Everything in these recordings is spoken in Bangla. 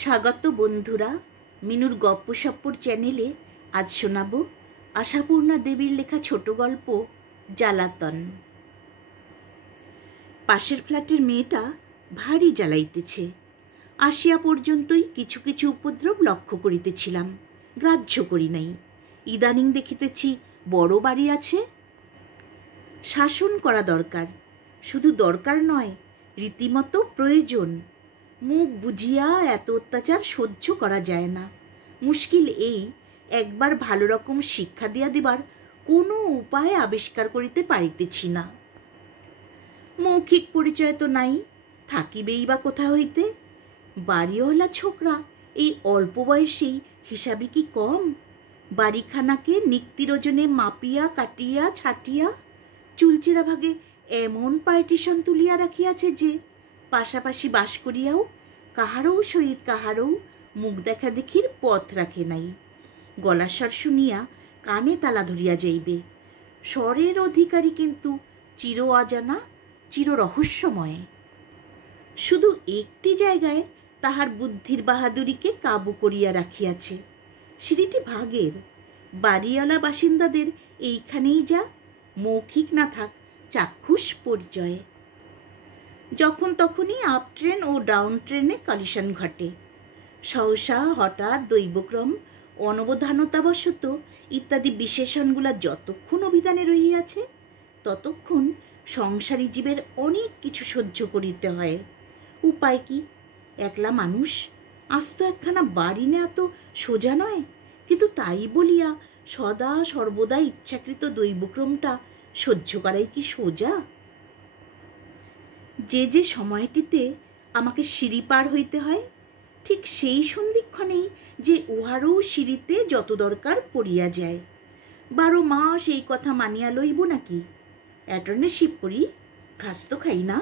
স্বাগত বন্ধুরা, মিনুর গপ্পসপ্পর চ্যানেলে আজ শোনাব আশাপূর্ণা দেবীর লেখা ছোট গল্প জ্বালাতন। পাশের ফ্ল্যাটের মেয়েটা ভারী জ্বালাইতেছে। আসিয়া পর্যন্তই কিছু কিছু উপদ্রব লক্ষ্য করিতেছিলাম, গ্রাহ্য করি নাই। ইদানিং দেখিতেছি বড় বাড়ি আছে। শাসন করা দরকার, শুধু দরকার নয়, রীতিমতো প্রয়োজন। মুখ বুঝিয়া এত অত্যাচার সহ্য করা যায় না। মুশকিল এই, একবার ভালো রকম শিক্ষা দিয়া দিবার কোনো উপায় আবিষ্কার করিতে পারিতেছি না। মৌখিক পরিচয় তো নাই, থাকিবেই বা কোথা হইতে? বাড়িওয়ালা ছোকরা এই অল্প বয়সেই হিসাবে কি কম? বাড়িখানাকে নিক্তিরজনে মাপিয়া কাটিয়া ছাটিয়া চুলচেরা ভাগে এমন পার্টিশন তুলিয়া রাখিয়াছে যে পাশাপাশি বাস করিয়াও কাহারও সহিত কাহারও মুখ দেখা দেখির পথ রাখে নাই। গলাস্বর শুনিয়া কানে তালা ধরিয়া যাইবে। স্বরের অধিকারী কিন্তু চির অজানা, চির রহস্যময়। শুধু একটি জায়গায় তাহার বুদ্ধির বাহাদুরিকে কাবু করিয়া রাখিয়াছে। সিঁড়িটি ভাগের, বাড়িওয়ালা বাসিন্দাদের এইখানেই যা, মৌখিক না থাক চাক্ষুষ পরিচয়। যখন তখনই আপ ট্রেন ও ডাউন ট্রেনে কলিশন ঘটে। সহসা হঠাৎ দৈবক্রম, অনবধানতাবশত ইত্যাদি বিশেষণগুলা যতক্ষণ অভিধানে রহিয়াছে ততক্ষণ সংসারী জীবের অনেক কিছু সহ্য করিতে হয়। উপায় কি? একলা মানুষ, আস্ত একখানা বাড়ি নেওয়া তো সোজা নয়। কিন্তু তাই বলিয়া সদা সর্বদা ইচ্ছাকৃত দৈবক্রমটা সহ্য করাই কি সোজা? যে সময়টিতে আমাকে সিঁড়ি পার হইতে হয়, ঠিক সেই সন্ধিক্ষণেই যে উহারও সিঁড়িতে যত দরকার পড়িয়া যায়। 12 মাস এই কথা মানিয়া লইব নাকি? অ্যাটর্নিশিপ করি, ঘাস তো খাই না।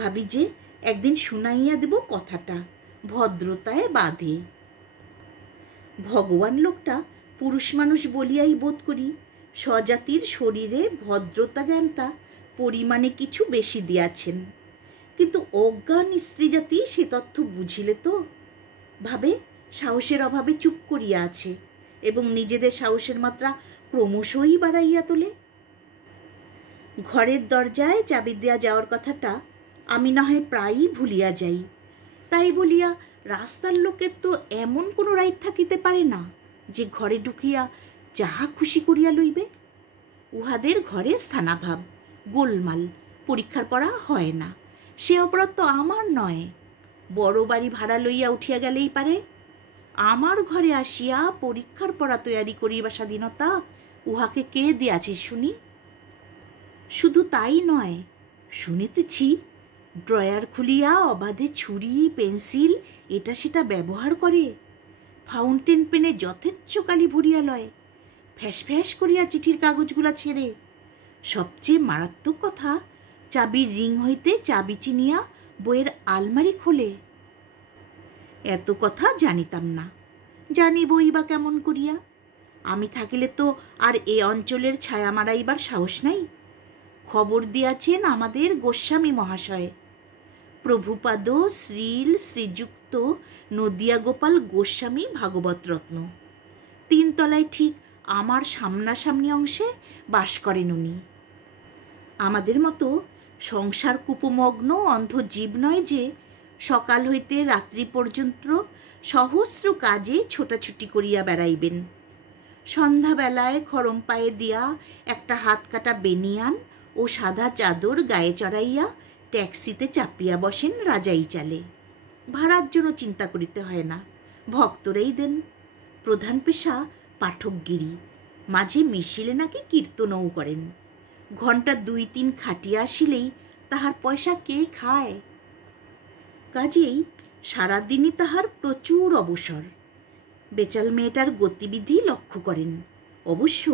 ভাবি যে একদিন শুনাইয়া দেব কথাটা, ভদ্রতায় বাঁধে। ভগবান লোকটা পুরুষ মানুষ বলিয়াই বোধ করি স্বজাতির শরীরে ভদ্রতা জ্ঞানটা পরিমাণে কিছু বেশি দিয়াছেন। কিন্তু অজ্ঞান স্ত্রীজাতি সে তথ্য বুঝিলে তো ভাবে সাহসের অভাবে চুপ করিয়া আছে এবং নিজেদের সাহসের মাত্রা ক্রমশই বাড়াইয়া তোলে। ঘরের দরজায় চাবি দেওয়া যাওয়ার কথাটা আমি না হয় প্রায়ই ভুলিয়া যাই। তাই বলিয়া রাস্তার লোকের তো এমন কোনো রাইট থাকিতে পারে না যে ঘরে ঢুকিয়া যাহা খুশি করিয়া লইবে। উহাদের ঘরে স্থানাভাব, গোলমাল, পরীক্ষার পড়া হয় না। সে অপরাধ তো আমার নয়। বড় বাড়ি ভাড়া লইয়া উঠিয়া গেলেই পারে। আমার ঘরে আসিয়া পরীক্ষার পড়া তৈয়ারি করিবা স্বাধীনতা উহাকে কে দিয়াছে শুনি? শুধু তাই নয়, শুনিতেছি ড্রয়ার খুলিয়া অবাধে ছুরি, পেন্সিল এটা সেটা ব্যবহার করে। ফাউন্টেন পেনে যথেচ্ছ কালি ভরিয়া লয়, ফ্যাস ফ্যাস করিয়া চিঠির কাগজগুলা ছেড়ে। সবচেয়ে মারাত্মক কথা, চাবির রিং হইতে চাবি চিনিয়া বইয়ের আলমারি খোলে। এত কথা জানিতাম না, জানিবই বা কেমন করিয়া? আমি থাকিলে তো আর এ অঞ্চলের ছায়া মারাইবার সাহস নাই। খবর দিয়াছেন আমাদের গোস্বামী মহাশয়, প্রভুপাদ শ্রীল শ্রীযুক্ত নদিয়া গোপাল গোস্বামী ভাগবত রত্ন। 3 তলায় ঠিক আমার সামনাসামনি অংশে বাস করেন উনি। আমাদের মতো সংসার কুপমগ্ন অন্ধ জীব নয় যে সকাল হইতে রাত্রি পর্যন্ত সহস্র কাজে ছোটাছুটি করিয়া বেড়াইবেন। সন্ধ্যাবেলায় খরম পায়ে দিয়া একটা হাত কাটা বেনিয়ান ও সাদা চাদর গায়ে চড়াইয়া ট্যাক্সিতে চাপিয়া বসেন রাজাই চালে। ভাড়ার জন্য চিন্তা করিতে হয় না, ভক্তরাই দেন। প্রধান পেশা পাঠকগিরি, মাঝে মিশিলে নাকি কীর্তনও করেন। ঘণ্টা 2-3 খাটিয়া আসিলেই তাহার পয়সা কে খায়? কাজেই সারাদিনই তাহার প্রচুর অবসর। বেচাল মেয়েটার গতিবিধি লক্ষ্য করেন, অবশ্য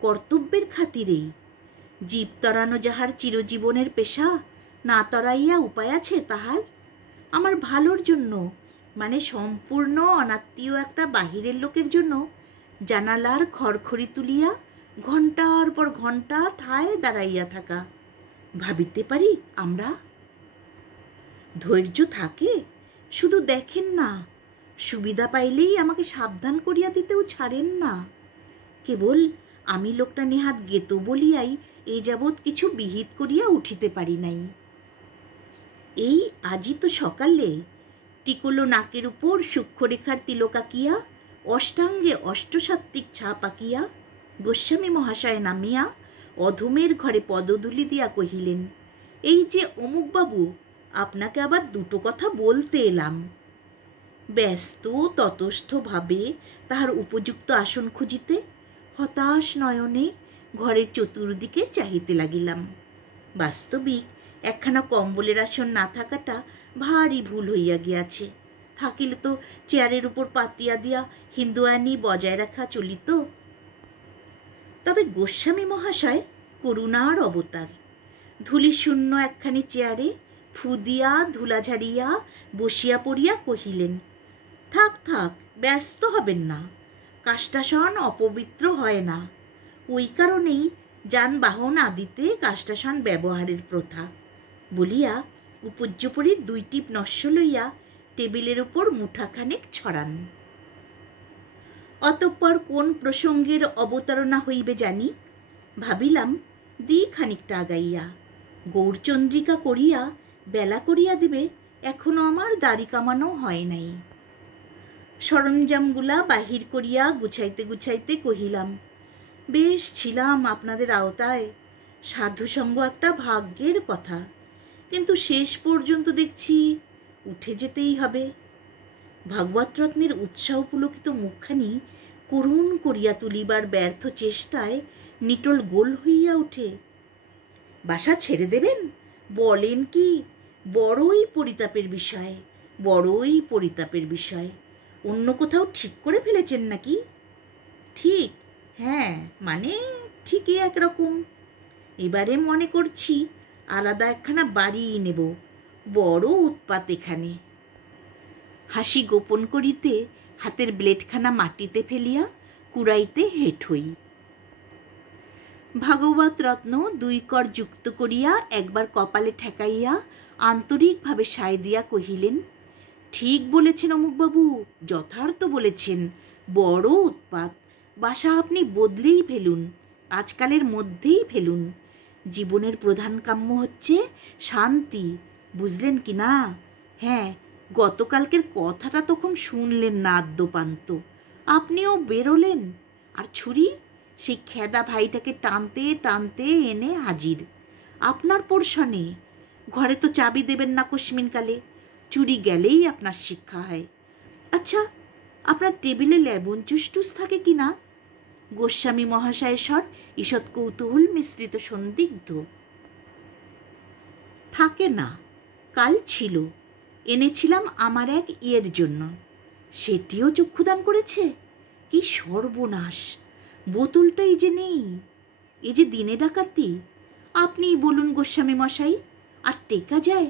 কর্তব্যের খাতিরেই। জীব তরানো যাহার চিরজীবনের পেশা, না তরাইয়া উপায় আছে তাহার? আমার ভালোর জন্য, মানে সম্পূর্ণ অনাত্মীয় একটা বাহিরের লোকের জন্য জানালার খড়খড়ি তুলিয়া ঘণ্টার পর ঘণ্টা ঠায় দাঁড়াইয়া থাকা, ভাবিতে পারি আমরা? ধৈর্য থাকে, শুধু দেখেন না, সুবিধা পাইলেই আমাকে সাবধান করিয়া দিতেও ছাড়েন না। কেবল আমি লোকটা নেহাত গেতো বলিয়াই এ যাবৎ কিছু বিহিত করিয়া উঠিতে পারি নাই। এই আজই তো সকালে টিকলো নাকের উপর সূক্ষ্মরেখার তিলক আঁকিয়া অষ্টাঙ্গে অষ্টসাত্ত্বিক ছাপ আঁকিয়া গোস্বামী মহাশয় নামিয়া অধমের ঘরে পদধূলি দিয়া কহিলেন, এই যে অমুকবাবু, আপনাকে আবার দুটো কথা বলতে এলাম। ব্যস্ত ততস্থভাবে তাহার উপযুক্ত আসন খুঁজিতে হতাশ নয়নে ঘরের চতুর্দিকে চাহিতে লাগিলাম। বাস্তবিক একখানা কম্বলের আসন না থাকাটা ভারী ভুল হইয়া গিয়াছে। থাকিলে তো চেয়ারের উপর পাতিয়া দিয়া হিন্দুয়ানি বজায় রাখা চলিত। তবে গোস্বামী মহাশয় করুণার অবতার। ধূলিশূন্য একখানি চেয়ারে ফু দিয়া ধুলা ঝাড়িয়া বসিয়া পড়িয়া কহিলেন, থাক থাক, ব্যস্ত হবেন না, কাষ্টাসন অপবিত্র হয় না। ওই কারণেই যানবাহন আদিতে কাষ্টাসন ব্যবহারের প্রথা বলিয়া উপর্যুপরি 2 টিপ নস্য লইয়া টেবিলের উপর মুঠাখানেক ছড়ান। অতঃপর কোন প্রসঙ্গের অবতারণা হইবে জানি, ভাবিলাম দি খানিকটা আগাইয়া গৌরচন্দ্রিকা করিয়া বেলা করিয়া দেবে, এখনো আমার দাড়ি কামানো হয় নাই। সরঞ্জামগুলা বাহির করিয়া গুছাইতে গুছাইতে কহিলাম, বেশ ছিলাম আপনাদের আওতায়, সাধুসঙ্গ একটা ভাগ্যের কথা, কিন্তু শেষ পর্যন্ত দেখছি উঠে যেতেই হবে। ভাগবত রত্নের উৎসাহ পুলকিত মুখখানি করুণ করিয়া তুলিবার ব্যর্থ চেষ্টায় নিটল গোল হইয়া ওঠে। বাসা ছেড়ে দেবেন বলেন কি? বড়ই পরিতাপের বিষয়, বড়ই পরিতাপের বিষয়। অন্য কোথাও ঠিক করে ফেলেছেন নাকি? ঠিক, হ্যাঁ, মানে ঠিকই একরকম। এবারে মনে করছি আলাদা একখানা বাড়িই নেব, বড় উৎপাত এখানে। হাসি গোপন করিতে হাতের ব্লেডখানা মাটিতে ফেলিয়া কুড়াইতে হেঁট হই। ভাগবত রত্ন 2 কর যুক্ত করিয়া একবার কপালে ঠেকাইয়া আন্তরিকভাবে সায় দিয়া কহিলেন, ঠিক বলেছেন অমুকবাবু, যথার্থ বলেছেন, বড় উৎপাত। বাসা আপনি বদলেই ফেলুন, আজকালের মধ্যেই ফেলুন। জীবনের প্রধান কাম্য হচ্ছে শান্তি, বুঝলেন কি না? হ্যাঁ, গতকালকের কথাটা তখন শুনলেন না আদ্যপান্ত, আপনিও বেরোলেন, আর ছুরি সেই খেদা ভাইটাকে টানতে টানতে এনে হাজির আপনার পোর্শনে। ঘরে তো চাবি দেবেন না কস্মিনকালে, চুরি গেলেই আপনার শিক্ষা হয়। আচ্ছা, আপনার টেবিলে লেবন চুস থাকে কি না? গোস্বামী মহাশয়ের স্বর ঈষৎ কৌতূহল মিশ্রিত সন্দিগ্ধ। থাকে না, কাল ছিল, এনেছিলাম আমার এক ইয়ের জন্য, সেটিও চক্ষুদান করেছে। কি সর্বনাশ! বোতলটা এই যে নেই, এই যে দিনে ডাকাতি। আপনিই বলুন গোস্বামী মশাই, আর টেকা যায়?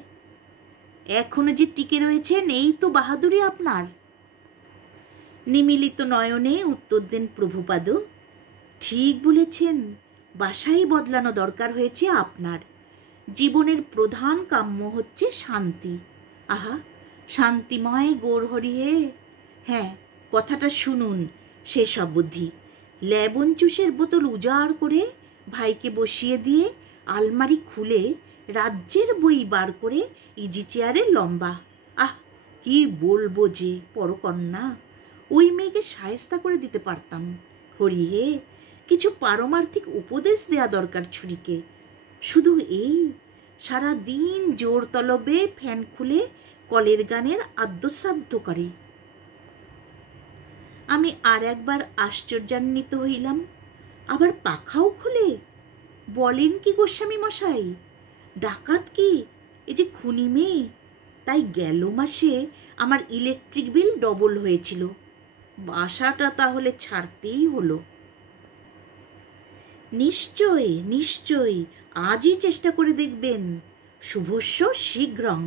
এখনো যে টিকে রয়েছেন, এই তো বাহাদুরি আপনার। নিমিলিত নয়নে উত্তর দেন প্রভুপাদ, ঠিক বলেছেন, বাসাই বদলানো দরকার হয়েছে আপনার। জীবনের প্রধান কাম্য হচ্ছে শান্তি। আহা, শান্তিময় গৌরহরি হে। হ্যাঁ, কথাটা শুনুন, শেষ অবধি। লেবন চুষের বোতল উজাড় করে ভাইকে বসিয়ে দিয়ে আলমারি খুলে রাজ্যের বই বার করে ইজি চেয়ারে লম্বা। আহ, কি বলবো যে পরকন্যা, ওই মেয়েকে শায়েস্তা করে দিতে পারতাম। হরি হে, কিছু পারমার্থিক উপদেশ দেয়া দরকার ছুরিকে। শুধু এই, সারা দিন জোর তলবে ফ্যান খুলে কলের গানের আদ্যশ্রাদ্ধ করে। আমি আর একবার আশ্চর্যান্বিত হইলাম। আবার পাখাও খুলে? বলেন কি গোস্বামী মশাই? ডাকাত কি এই যে খুনি মেয়ে? তাই গেল মাসে আমার ইলেকট্রিক বিল ডবল হয়েছিল। বাসাটা তাহলে ছাড়তেই হলো। নিশ্চয় নিশ্চয়, আজই চেষ্টা করে দেখবেন। শুভস্য শীঘ্রং।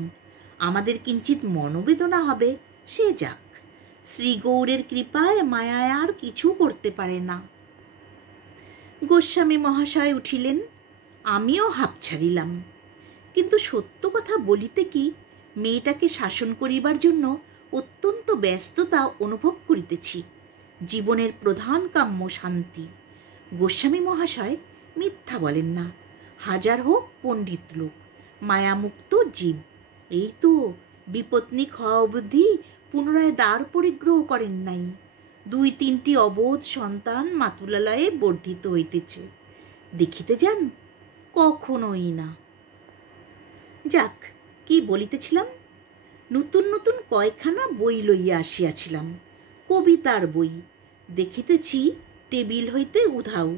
আমাদের কিঞ্চিত মনোবেদনা হবে, সে যাক। শ্রী গৌরের কৃপায় মায়ায় আর কিছু করতে পারে না। গোস্বামী মহাশয় উঠিলেন, আমিও হাঁপ ছাড়িলাম। কিন্তু সত্য কথা বলিতে কি, মেয়েটাকে শাসন করিবার জন্য অত্যন্ত ব্যস্ততা অনুভব করিতেছি। জীবনের প্রধান কাম্য শান্তি। গোস্বামী মহাশয় মিথ্যা বলেন না। হাজার হোক পণ্ডিত লোক, মায়ামুক্ত জীব, এই তো বিপত্নিক হওয়া অবধি পুনরায় দ্বার পরিগ্রহ করেন নাই। 2-3টি অবোধ সন্তান মাতুলালয়ে বর্ধিত হইতেছে। দেখিতে যান? কখনোই না। যাক, কি বলিতেছিলাম? নতুন নতুন কয়খানা বই লইয়া আসিয়াছিলাম, কবিতার বই। দেখিতেছি টেবিল হইতে উধাও।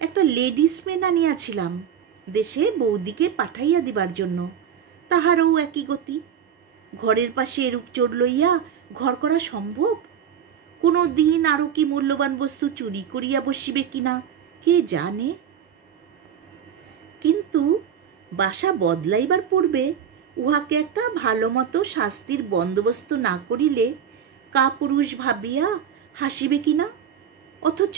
একটা লেডিস মেন আনিয়াছিলাম দেশে বৌদিকে পাঠাইয়া দিবার জন্য, তাহারও একই গতি। ঘরের পাশে এরূপ চোর লইয়া ঘর করা সম্ভব? কোনো দিন আরও কি মূল্যবান বস্তু চুরি করিয়া বসিবে কিনা কে জানে। কিন্তু বাসা বদলাইবার পূর্বে উহাকে একটা ভালো মতো শাস্তির বন্দোবস্ত না করিলে কাপুরুষ ভাবিয়া হাসিবে কিনা। অথচ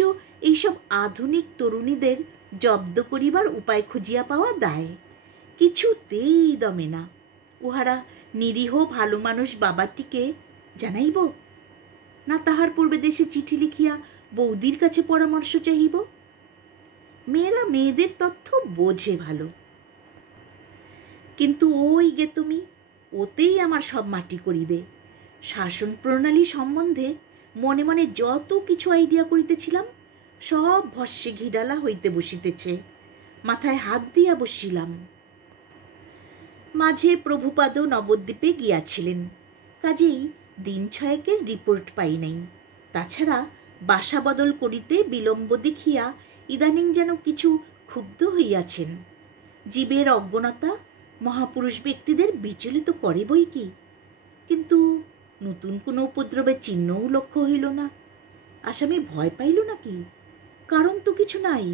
এইসব আধুনিক তরুণীদের জব্দ করিবার উপায় খুঁজিয়া পাওয়া দায়। কিছুতেই দমে না। উহারা নিরীহ ভালো মানুষ বাবাটিকে জানাইব, না তাহার পূর্বে দেশে চিঠি লিখিয়া বৌদির কাছে পরামর্শ চাহিব? মেয়েরা মেয়েদের তথ্য বোঝে ভালো, কিন্তু ওই গে তুমি, ওতেই আমার সব মাটি করিবে। শাসন প্রণালী সম্বন্ধে মনে মনে যত কিছু আইডিয়া করিতেছিলাম, সব ভস্যে ঘিডালা হইতে বসিতেছে। মাথায় হাত দিয়া বসিলাম। মাঝে প্রভুপাদ নবদ্বীপে গিয়াছিলেন, কাজেই দিন 6 রিপোর্ট পাই নাই। তাছাড়া বাসা বদল করিতে বিলম্ব দেখিয়া ইদানিং যেন কিছু ক্ষুব্ধ হইয়াছেন। জীবের অজ্ঞতা মহাপুরুষ ব্যক্তিদের বিচলিত করে বই কি, কিন্তু নতুন কোনো উপদ্রবের চিহ্নও লক্ষ্য হইল না। আসামি ভয় পাইল নাকি? কারণ তো কিছু নাই।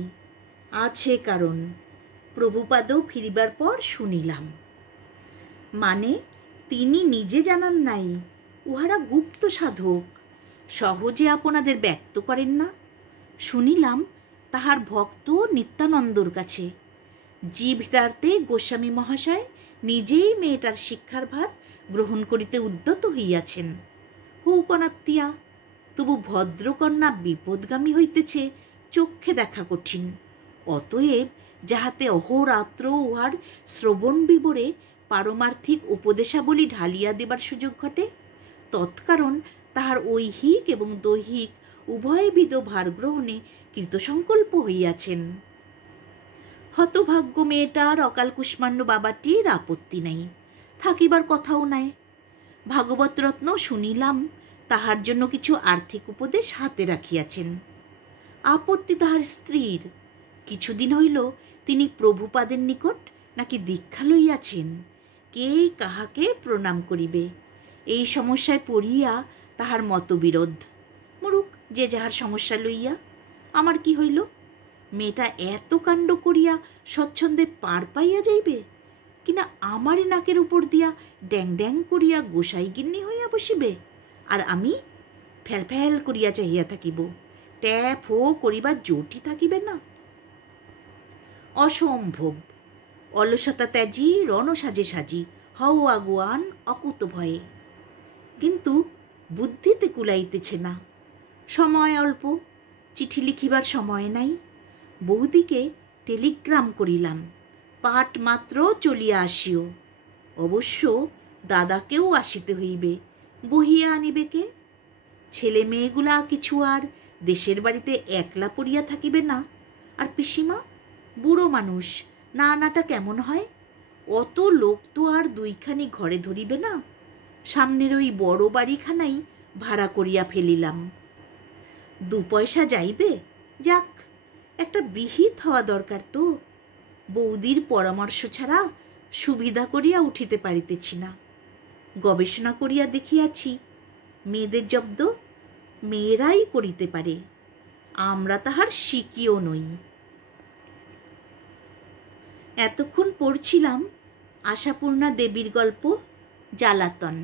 আছে কারণ। প্রভুপাদও ফিরিবার পর শুনিলাম। মানে তিনি নিজে জানান নাই, উহারা গুপ্ত সাধক, সহজে আপনাদের ব্যক্ত করেন না। শুনিলাম তাহার ভক্ত নিত্যানন্দর কাছে জীবিতার্থে গোস্বামী মহাশয় নিজেই মেয়েটার শিক্ষার ভার গ্রহণ করিতে উদ্যত হইয়াছেন। হৌকনাত্তিয়া, তবু ভদ্রকন্যা বিপদগামী হইতেছে চক্ষে দেখা কঠিন। অতএব যাহাতে অহোরাত্র উহার শ্রবণ বিবরে পারমার্থিক উপদেশাবলী ঢালিয়া দেবার সুযোগ ঘটে, তৎকারণ তাহার ঐহিক এবং দৈহিক উভয়বিধ ভার গ্রহণে কৃতসংকল্প হইয়াছেন। হতভাগ্য মেয়েটার অকাল কুষ্মাণ্ড বাবাটির আপত্তি নাই, থাকিবার কথাও নাই। ভাগবত রত্ন শুনিলাম তাহার জন্য কিছু আর্থিক উপদেশ হাতে রাখিয়াছেন। আপত্তি তাহার স্ত্রীর। কিছুদিন হইল তিনি প্রভুপাদের নিকট নাকি দীক্ষা লইয়াছেন। কে কাহাকে প্রণাম করিবে, এই সমস্যায় পড়িয়া তাহার মতবিরোধ। মরুক যে যাহার সমস্যা লইয়া, আমার কি হইল? মেয়েটা এত কাণ্ড করিয়া স্বচ্ছন্দে পার পাইয়া যাইবে, কিনা আমারই নাকের উপর দিয়া ড্যাং ড্যাং করিয়া গোসাই গিন্নি হইয়া বসিবে, আর আমি ফ্যাল ফ্যাল করিয়া চাহিয়া থাকিব, ট্যাপ হো করিবার জোটই থাকিবে না। অসম্ভব। অলসতা ত্যাজি রণ সাজে সাজি, হও আগুয়ান অকুত ভয়ে। কিন্তু বুদ্ধিতে কুলাইতেছে না। সময় অল্প, চিঠি লিখিবার সময় নাই। বৌদিকে টেলিগ্রাম করিলাম, পাট মাত্র চলিয়া আসিও। অবশ্য দাদাকেও আসিতে হইবে, বহিয়া আনিবে কে? ছেলে মেয়েগুলা কিছু আর দেশের বাড়িতে একলা পড়িয়া থাকিবে না। আর পিসিমা বুড়ো মানুষ, না আনাটা কেমন হয়? অত লোক তো আর 2খানি ঘরে ধরিবে না। সামনের ওই বড় বাড়িখানাই ভাড়া করিয়া ফেলিলাম। 2 পয়সা যাইবে, যাক, একটা বিহিত হওয়া দরকার তো। বৌদির পরামর্শ ছাড়া সুবিধা করিয়া উঠিতে পারিতেছি না। গবেষণা করিয়া দেখিয়াছি, মেয়েদের জব্দ মেয়েরাই করিতে পারে, আমরা তাহার শিকিও নই। এতক্ষণ পড়ছিলাম আশাপূর্ণা দেবীর গল্প জ্বালাতন।